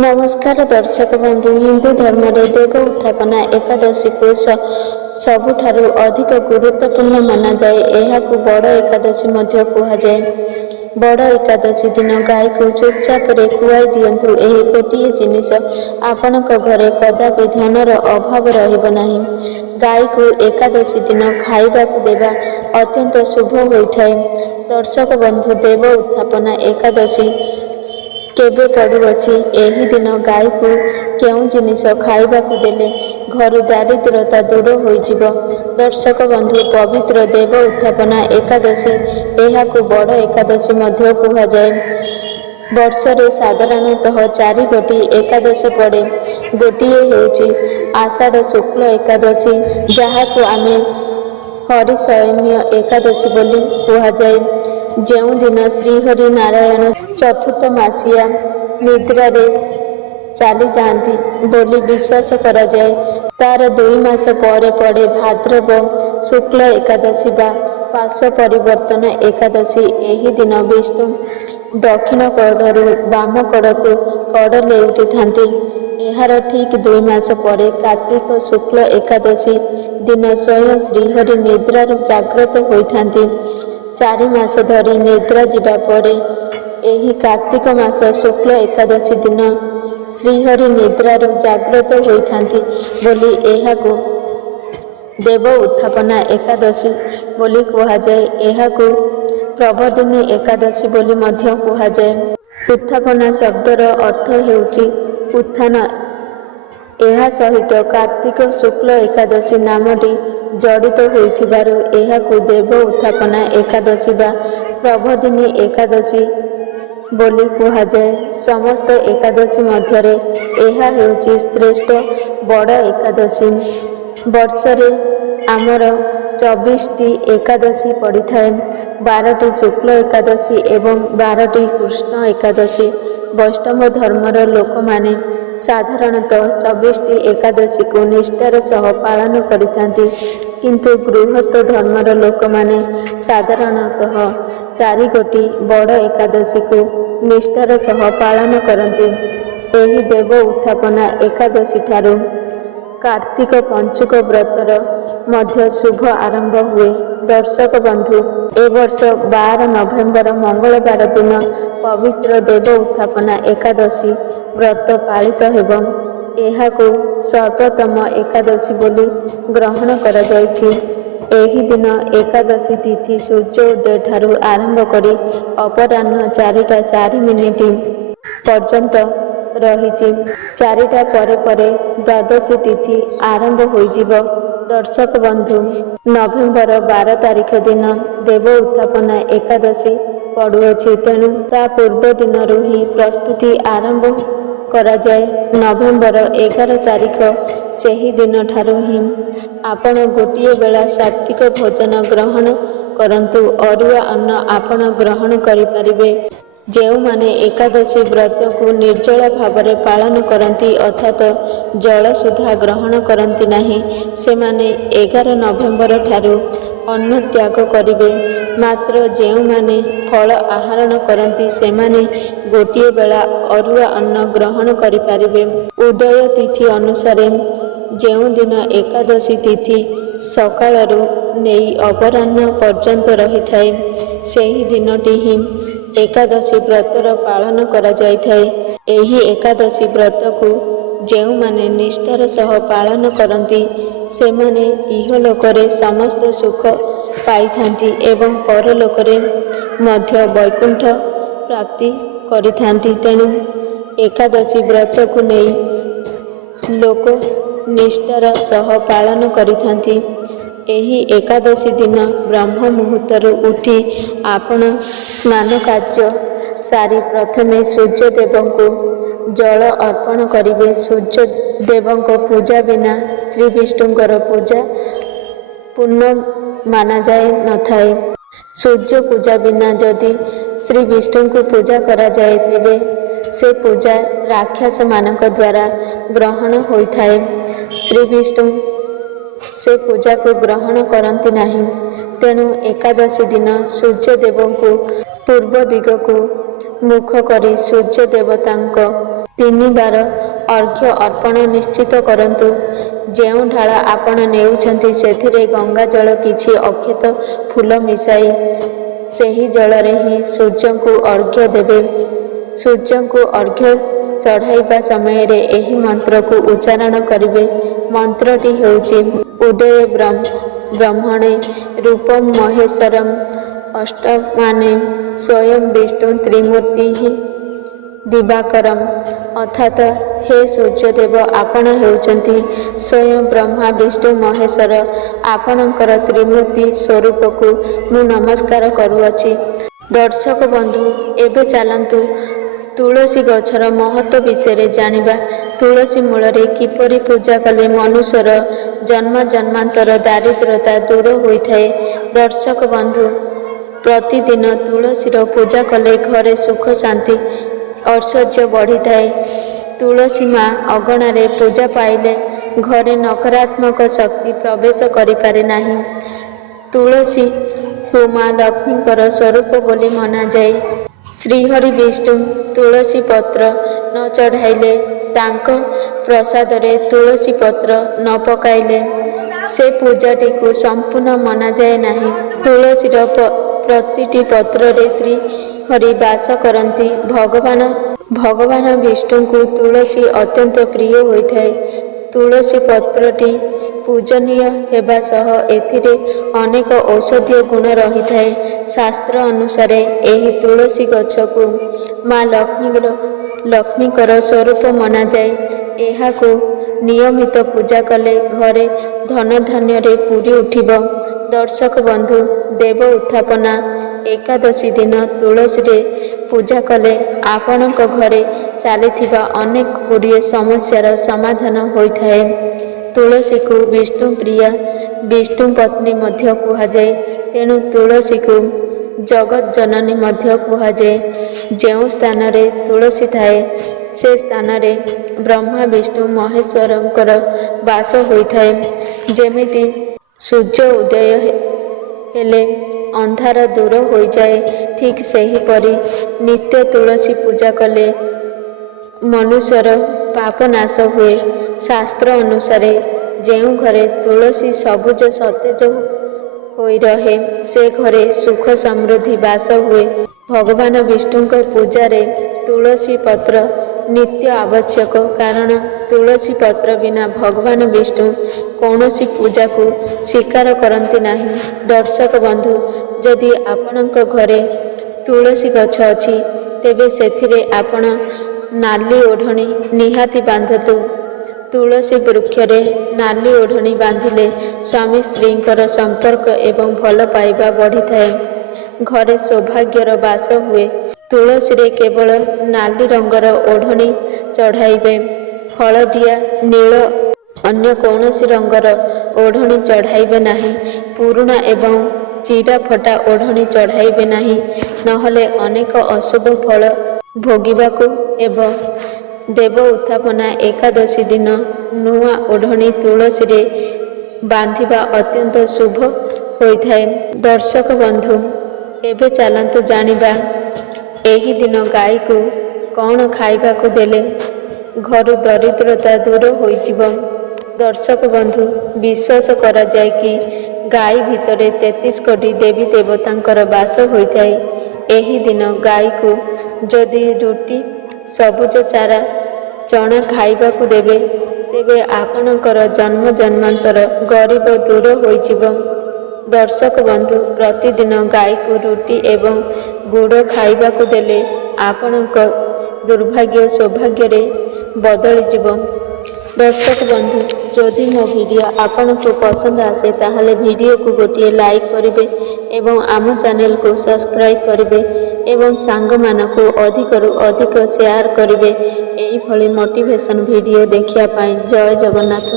नमस्कार दर्शक बंधु। हिंदू धर्म रे देव उत्थापना एकादशी को सबुठारु अधिक गुरुत्वपूर्ण माना जाए। एहाकु बड़ एकादशी मध्य कुहा जाए। बड़ एकादशी दिन गाय को चुपचाप रे खुआई दियंतु। एही गोटिए जिनिस आपणक घरे कदापि धनर अभाव रहिब नाही। गाय को एकादशी दिन खाइबाकु देबा अत्यंत शुभ होइथाए। दर्शक बंधु, देव उत्थापना एकादशी केबे पड़ुअछि? एही दिन गाय को केउं जिनिस खाइबाकु देले घरु दारिद्रता दूर होइजिब। दर्शक बंधु, पवित्र देव उत्थापना एकादशी एहाकु बड़ एकादशी मध्य कुहा जाए। वर्षरे साधारणतः 4 गोटी एकादशी पड़े। गोटिए हेउछि आषाढ़ शुक्ल एकादशी, जाहाकु आमे हरिशयन्य एकादशी बोली कुहा जाए। ଯେଉଁ ଦିନ ଶ୍ରୀହରି ନାରାୟଣ ଚତୁର୍ଥ ମାସିଆ ନିଦ୍ରାରେ ଚାଲିଯାଆନ୍ତି ବୋଲି ବିଶ୍ୱାସ କରାଯାଏ। ତାର 2 ମାସ ପରେ ପଡ଼େ ଭାଦ୍ରବ ଶୁକ୍ଳ ଏକାଦଶୀ ବା ପାଶ ପରିବର୍ତ୍ତନ ଏକାଦଶୀ। ଏହି ଦିନ ବିଷ୍ଣୁ ଦକ୍ଷିଣ କଡ଼ରୁ ବାମ କଡ଼କୁ କଡ଼ ଲେଉଟିଥାନ୍ତି। ଏହାର ଠିକ୍ 2 ମାସ ପରେ କାର୍ତ୍ତିକ ଶୁକ୍ଳ ଏକାଦଶୀ ଦିନ ସ୍ୱୟଂ ଶ୍ରୀହରି ନିଦ୍ରାରୁ ଜାଗ୍ରତ ହୋଇଥାନ୍ତି। 4 ମାସ ଧରି ନିଦ୍ରା ଯିବା ପରେ ଏହି କାର୍ତ୍ତିକ ମାସ ଶୁକ୍ଳ ଏକାଦଶୀ ଦିନ ଶ୍ରୀହରି ନିଦ୍ରାରୁ ଜାଗ୍ରତ ହୋଇଥାନ୍ତି ବୋଲି ଏହାକୁ ଦେବ ଉତ୍ଥାପନା ଏକାଦଶୀ ବୋଲି କୁହାଯାଏ। ଏହାକୁ ପ୍ରବଦିନୀ ଏକାଦଶୀ ବୋଲି ମଧ୍ୟ କୁହାଯାଏ। ଉତ୍ଥାପନା ଶବ୍ଦର ଅର୍ଥ ହେଉଛି ଉତ୍ଥାନ। ଏହା ସହିତ କାର୍ତ୍ତିକ ଶୁକ୍ଳ ଏକାଦଶୀ ନାମଟି ଜଡ଼ିତ ହୋଇଥିବାରୁ ଏହାକୁ ଦେବ ଉତ୍ଥାପନା ଏକାଦଶୀ ବା ପ୍ରବଦିନୀ ଏକାଦଶୀ ବୋଲି କୁହାଯାଏ। ସମସ୍ତ ଏକାଦଶୀ ମଧ୍ୟରେ ଏହା ହେଉଛି ଶ୍ରେଷ୍ଠ ବଡ଼ ଏକାଦଶୀ। ବର୍ଷରେ ଆମର 24ଟି ଏକାଦଶୀ ପଡ଼ିଥାଏ। 12ଟି ଶୁକ୍ଳ ଏକାଦଶୀ ଏବଂ 12ଟି କୃଷ୍ଣ ଏକାଦଶୀ। ବୈଷ୍ଣବ ଧର୍ମର ଲୋକମାନେ ସାଧାରଣତଃ 24ଟି ଏକାଦଶୀକୁ ନିଷ୍ଠାର ସହ ପାଳନ କରିଥାନ୍ତି, କିନ୍ତୁ ଗୃହସ୍ଥ ଧର୍ମର ଲୋକମାନେ ସାଧାରଣତଃ 4 ଗୋଟି ବଡ଼ ଏକାଦଶୀକୁ ନିଷ୍ଠାର ସହ ପାଳନ କରନ୍ତି। ଏହି ଦେବ ଉତ୍ଥାପନା ଏକାଦଶୀଠାରୁ କାର୍ତ୍ତିକ ପଞ୍ଚୁକ ବ୍ରତର ମଧ୍ୟ ଶୁଭ ଆରମ୍ଭ ହୁଏ। ଦର୍ଶକ ବନ୍ଧୁ, ଏ ବର୍ଷ 12 ନଭେମ୍ବର ମଙ୍ଗଳବାର ଦିନ ପବିତ୍ର ଦେବ ଉତ୍ଥାପନା ଏକାଦଶୀ ବ୍ରତ ପାଳିତ ହେବ। ଏହାକୁ ସର୍ବୋତ୍ତମ ଏକାଦଶୀ ବୋଲି ଗ୍ରହଣ କରାଯାଇଛି। ଏହି ଦିନ ଏକାଦଶୀ ତିଥି ସୂର୍ଯ୍ୟ ଉଦୟ ଠାରୁ ଆରମ୍ଭ କରି ଅପରାହ୍ନ 4ଟା 4 ମିନିଟ୍ ପର୍ଯ୍ୟନ୍ତ ରହିଛି। 4ଟା ପରେ ପରେ ଦ୍ୱାଦଶୀ ତିଥି ଆରମ୍ଭ ହୋଇଯିବ। ଦର୍ଶକ ବନ୍ଧୁ, ନଭେମ୍ବର 12 ତାରିଖ ଦିନ ଦେବ ଉତ୍ଥାପନା ଏକାଦଶୀ ପଡ଼ୁଅଛି। ତେଣୁ ତା ପୂର୍ବ ଦିନରୁ ହିଁ ପ୍ରସ୍ତୁତି ଆରମ୍ଭ କରାଯାଏ। ନଭେମ୍ବର 11 ତାରିଖ ସେହି ଦିନଠାରୁ ହିଁ ଆପଣ ଗୋଟିଏ ବେଳା ସାତ୍ତ୍ୱିକ ଭୋଜନ ଗ୍ରହଣ କରନ୍ତୁ। ଅରୁଆ ଅନ୍ନ ଆପଣ ଗ୍ରହଣ କରିପାରିବେ। ଯେଉଁମାନେ ଏକାଦଶୀ ବ୍ରତକୁ ନିର୍ଜଳା ଭାବରେ ପାଳନ କରନ୍ତି ଅର୍ଥାତ୍ ଜଳ ସୁଦ୍ଧା ଗ୍ରହଣ କରନ୍ତି ନାହିଁ, ସେମାନେ 11 ନଭେମ୍ବର ଠାରୁ ଅନ୍ନ ତ୍ୟାଗ କରିବେ। ମାତ୍ର ଯେଉଁମାନେ ଫଳ ଆହରଣ କରନ୍ତି ସେମାନେ ଗୋଟିଏ ବେଳା ଅରୁଆ ଅନ୍ନ ଗ୍ରହଣ କରିପାରିବେ। ଉଦୟ ତିଥି ଅନୁସାରେ ଯେଉଁଦିନ ଏକାଦଶୀ ତିଥି ସକାଳରୁ ନେଇ ଅପରାହ୍ନ ପର୍ଯ୍ୟନ୍ତ ରହିଥାଏ, ସେହି ଦିନଟି ହିଁ ଏକାଦଶୀ ବ୍ରତର ପାଳନ କରାଯାଇଥାଏ। ଏହି ଏକାଦଶୀ ବ୍ରତକୁ ଯେଉଁମାନେ ନିଷ୍ଠାର ସହ ପାଳନ କରନ୍ତି ସେମାନେ ଇହଲୋକରେ ସମସ୍ତ ସୁଖ ପାଇଥାନ୍ତି ଏବଂ ପରଲୋକରେ ମଧ୍ୟ ବୈକୁଣ୍ଠ ପ୍ରାପ୍ତି କରିଥାନ୍ତି। ତେଣୁ ଏକାଦଶୀ ବ୍ରତକୁ ନେଇ ଲୋକ ନିଷ୍ଠାର ସହ ପାଳନ କରିଥାନ୍ତି। ଏହି ଏକାଦଶୀ ଦିନ ବ୍ରହ୍ମ ମୁହୂର୍ତ୍ତରୁ ଉଠି ଆପଣ ସ୍ନାନ କାର୍ଯ୍ୟ ସାରି ପ୍ରଥମେ ସୂର୍ଯ୍ୟଦେବଙ୍କୁ ଜଳ ଅର୍ପଣ କରିବେ। ସୂର୍ଯ୍ୟଦେବଙ୍କ ପୂଜା ବିନା ଶ୍ରୀବିଷ୍ଣୁଙ୍କର ପୂଜା ପୂର୍ଣ୍ଣ ମାନାଯାଇ ନଥାଏ। ସୂର୍ଯ୍ୟ ପୂଜା ବିନା ଯଦି ଶ୍ରୀବିଷ୍ଣୁଙ୍କୁ ପୂଜା କରାଯାଏ ତେବେ ସେ ପୂଜା ରାକ୍ଷସମାନଙ୍କ ଦ୍ୱାରା ଗ୍ରହଣ ହୋଇଥାଏ। ଶ୍ରୀବିଷ୍ଣୁ ସେ ପୂଜାକୁ ଗ୍ରହଣ କରନ୍ତି ନାହିଁ। ତେଣୁ ଏକାଦଶୀ ଦିନ ସୂର୍ଯ୍ୟଦେବଙ୍କୁ ପୂର୍ବ ଦିଗକୁ ମୁଖ କରି ସୂର୍ଯ୍ୟ ଦେବତାଙ୍କ 3 ବାର ଅର୍ଘ୍ୟ ଅର୍ପଣ ନିଶ୍ଚିତ କରନ୍ତୁ। ଯେଉଁ ଢାଳ ଆପଣ ନେଉଛନ୍ତି ସେଥିରେ ଗଙ୍ଗା ଜଳ କିଛି ଅକ୍ଷତ ଫୁଲ ମିଶାଇ ସେହି ଜଳରେ ହିଁ ସୂର୍ଯ୍ୟଙ୍କୁ ଅର୍ଘ୍ୟ ଦେବେ। ସୂର୍ଯ୍ୟଙ୍କୁ ଅର୍ଘ୍ୟ ଚଢ଼ାଇବା ସମୟରେ ଏହି ମନ୍ତ୍ରକୁ ଉଚ୍ଚାରଣ କରିବେ। ମନ୍ତ୍ରଟି ହେଉଛି ଉଦୟ ବ୍ରହ୍ମଣେ ରୂପମ୍ ମହେଶ୍ୱରମ୍ ଅଷ୍ଟମାନେ ସ୍ୱୟଂ ବିଷ୍ଣୁ ତ୍ରିମୂର୍ତ୍ତି ଦିବାକରମ୍। ଅର୍ଥାତ୍ ହେ ସୂର୍ଯ୍ୟଦେବ, ଆପଣ ହେଉଛନ୍ତି ସ୍ୱୟଂ ବ୍ରହ୍ମା ବିଷ୍ଣୁ ମହେଶ୍ୱର। ଆପଣଙ୍କର ତ୍ରିମୂର୍ତ୍ତି ସ୍ୱରୂପକୁ ମୁଁ ନମସ୍କାର କରୁଅଛି। ଦର୍ଶକ ବନ୍ଧୁ, ଏବେ ଚାଲନ୍ତୁ ତୁଳସୀ ଗଛର ମହତ୍ଵ ବିଷୟରେ ଜାଣିବା। ତୁଳସୀ ମୂଳରେ କିପରି ପୂଜା କଲେ ମନୁଷ୍ୟର ଜନ୍ମ ଜନ୍ମାନ୍ତର ଦାରିଦ୍ର୍ୟତା ଦୂର ହୋଇଥାଏ। ଦର୍ଶକ ବନ୍ଧୁ, ପ୍ରତିଦିନ ତୁଳସୀର ପୂଜା କଲେ ଘରେ ସୁଖ ଶାନ୍ତି ଐଶ୍ୱର୍ଯ୍ୟ ବଢ଼ିଥାଏ। ତୁଳସୀ ମା ଅଗଣାରେ ପୂଜା ପାଇଲେ ଘରେ ନକାରାତ୍ମକ ଶକ୍ତି ପ୍ରବେଶ କରିପାରେ ନାହିଁ। ତୁଳସୀକୁ ମା ଲକ୍ଷ୍ମୀଙ୍କର ସ୍ୱରୂପ ବୋଲି ମନାଯାଏ। ଶ୍ରୀହରି ବିଷ୍ଣୁ ତୁଳସୀ ପତ୍ର ନ ଚଢ଼ାଇଲେ, ତାଙ୍କ ପ୍ରସାଦରେ ତୁଳସୀ ପତ୍ର ନ ପକାଇଲେ ସେ ପୂଜାଟିକୁ ସମ୍ପୂର୍ଣ୍ଣ ମନାଯାଏ ନାହିଁ। ତୁଳସୀର ପ୍ରତିଟି ପତ୍ରରେ ଶ୍ରୀହରି ବାସ କରନ୍ତି। ଭଗବାନ ବିଷ୍ଣୁଙ୍କୁ ତୁଳସୀ ଅତ୍ୟନ୍ତ ପ୍ରିୟ ହୋଇଥାଏ। ତୁଳସୀ ପତ୍ରଟି ପୂଜନୀୟ ହେବା ସହ ଏଥିରେ ଅନେକ ଔଷଧୀୟ ଗୁଣ ରହିଥାଏ। ଶାସ୍ତ୍ର ଅନୁସାରେ ଏହି ତୁଳସୀ ଗଛକୁ ମା ଲକ୍ଷ୍ମୀଙ୍କର ସ୍ୱରୂପ ମନାଯାଏ। ଏହାକୁ ନିୟମିତ ପୂଜା କଲେ ଘରେ ଧନଧାନ୍ୟରେ ପୂରି ଉଠିବ। ଦର୍ଶକ ବନ୍ଧୁ, ଦେବ ଉତ୍ଥାପନା ଏକାଦଶୀ ଦିନ ତୁଳସୀରେ ପୂଜା କଲେ ଆପଣଙ୍କ ଘରେ ଚାଲିଥିବା ଅନେକ ଗୁଡ଼ିଏ ସମସ୍ୟାର ସମାଧାନ ହୋଇଥାଏ। ତୁଳସୀକୁ ବିଷ୍ଣୁପ୍ରିୟା, ବିଷ୍ଣୁ ପତ୍ନୀ ମଧ୍ୟ କୁହାଯାଏ। ତେଣୁ ତୁଳସୀକୁ ଜଗତଜନନୀ ମଧ୍ୟ କୁହାଯାଏ। ଯେଉଁ ସ୍ଥାନରେ ତୁଳସୀ ଥାଏ ସେ ସ୍ଥାନରେ ବ୍ରହ୍ମା ବିଷ୍ଣୁ ମହେଶ୍ୱରଙ୍କର ବାସ ହୋଇଥାଏ। ଯେମିତି ସୂର୍ଯ୍ୟ ଉଦୟ ହେଲେ ଅନ୍ଧାର ଦୂର ହୋଇଯାଏ, ଠିକ୍ ସେହିପରି ନିତ୍ୟ ତୁଳସୀ ପୂଜା କଲେ ମନୁଷ୍ୟର ପାପ ନାଶ ହୁଏ। ଶାସ୍ତ୍ର ଅନୁସାରେ ଯେଉଁ ଘରେ ତୁଳସୀ ସବୁଜ ସତେଜ ହୋଇ ରହେ ସେ ଘରେ ସୁଖ ସମୃଦ୍ଧି ବାସ ହୁଏ। ଭଗବାନ ବିଷ୍ଣୁଙ୍କ ପୂଜାରେ ତୁଳସୀ ପତ୍ର ନିତ୍ୟ ଆବଶ୍ୟକ, କାରଣ ତୁଳସୀ ପତ୍ର ବିନା ଭଗବାନ ବିଷ୍ଣୁ କୌଣସି ପୂଜାକୁ ସ୍ୱୀକାର କରନ୍ତି ନାହିଁ। ଦର୍ଶକ ବନ୍ଧୁ, ଯଦି ଆପଣଙ୍କ ଘରେ ତୁଳସୀ ଗଛ ଅଛି ତେବେ ସେଥିରେ ଆପଣ ନାଲି ଓଢ଼ଣୀ ନିହାତି ବାନ୍ଧନ୍ତୁ। ତୁଳସୀ ବୃକ୍ଷରେ ନାଲି ଓଢ଼ଣୀ ବାନ୍ଧିଲେ ସ୍ୱାମୀ ସ୍ତ୍ରୀଙ୍କର ସମ୍ପର୍କ ଏବଂ ଭଲ ପାଇବା ବଢ଼ିଥାଏ। ଘରେ ସୌଭାଗ୍ୟର ବାସ ହୁଏ। ତୁଳସୀରେ କେବଳ ନାଲି ରଙ୍ଗର ଓଢ଼ଣୀ ଚଢ଼ାଇବେ। ହଳଦିଆ, ନୀଳ ଅନ୍ୟ କୌଣସି ରଙ୍ଗର ଓଢ଼ଣୀ ଚଢ଼ାଇବେ ନାହିଁ। ପୁରୁଣା ଏବଂ ଚିରା ଫଟା ଓଢ଼ଣୀ ଚଢ଼ାଇବେ ନାହିଁ, ନହେଲେ ଅନେକ ଅଶୁଭ ଫଳ ଭୋଗିବାକୁ ହେବ। ଦେବ ଉତ୍ଥାପନା ଏକାଦଶୀ ଦିନ ନୂଆ ଓଢ଼ଣୀ ତୁଳସୀରେ ବାନ୍ଧିବା ଅତ୍ୟନ୍ତ ଶୁଭ ହୋଇଥାଏ। ଦର୍ଶକ ବନ୍ଧୁ, ଏବେ ଚାଲନ୍ତୁ ଜାଣିବା ଏହି ଦିନ ଗାଈକୁ କ'ଣ ଖାଇବାକୁ ଦେଲେ ଘରୁ ଦରିଦ୍ରତା ଦୂର ହୋଇଯିବ। ଦର୍ଶକ ବନ୍ଧୁ, ବିଶ୍ୱାସ କରାଯାଏ କି ଗାଈ ଭିତରେ 33 କୋଟି ଦେବୀ ଦେବତାଙ୍କର ବାସ ହୋଇଥାଏ। ଏହି ଦିନ ଗାଈକୁ ଯଦି ରୁଟି, ସବୁଜ ଚାରା, ଚଣା ଖାଇବାକୁ ଦେବେ ତେବେ ଆପଣଙ୍କର ଜନ୍ମ ଜନ୍ମାନ୍ତର ଗରିବ ଦୂର ହୋଇଯିବ। ଦର୍ଶକ ବନ୍ଧୁ, ପ୍ରତିଦିନ ଗାଈକୁ ରୁଟି ଏବଂ ଗୁଡ଼ ଖାଇବାକୁ ଦେଲେ ଆପଣଙ୍କ ଦୁର୍ଭାଗ୍ୟ ସୌଭାଗ୍ୟରେ ବଦଳିଯିବ। ଦର୍ଶକ ବନ୍ଧୁ, ଯଦି ମୋ ଭିଡ଼ିଓ ଆପଣଙ୍କୁ ପସନ୍ଦ ଆସେ ତାହେଲେ ଭିଡ଼ିଓକୁ ଗୋଟିଏ ଲାଇକ୍ କରିବେ ଏବଂ ଆମ ଚ୍ୟାନେଲକୁ ସବସ୍କ୍ରାଇବ୍ କରିବେ ଏବଂ ସାଙ୍ଗମାନଙ୍କୁ ଅଧିକରୁ ଅଧିକ ସେୟାର କରିବେ। ଏହିଭଳି ମୋଟିଭେସନ୍ ଭିଡ଼ିଓ ଦେଖିବା ପାଇଁ ଜୟ ଜଗନ୍ନାଥ।